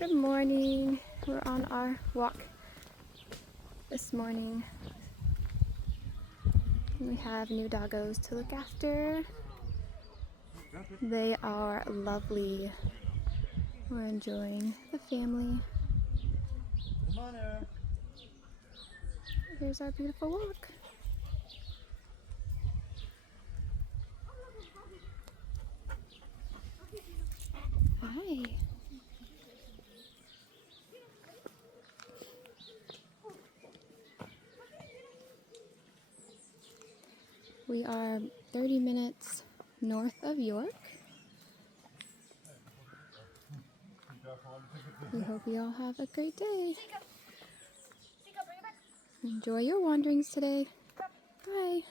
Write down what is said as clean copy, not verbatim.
Good morning. We're on our walk this morning. We have new doggos to look after. They are lovely. We're enjoying the family. Here's our beautiful walk. Hi. We are 30 minutes north of York. We hope you all have a great day. Enjoy your wanderings today. Bye.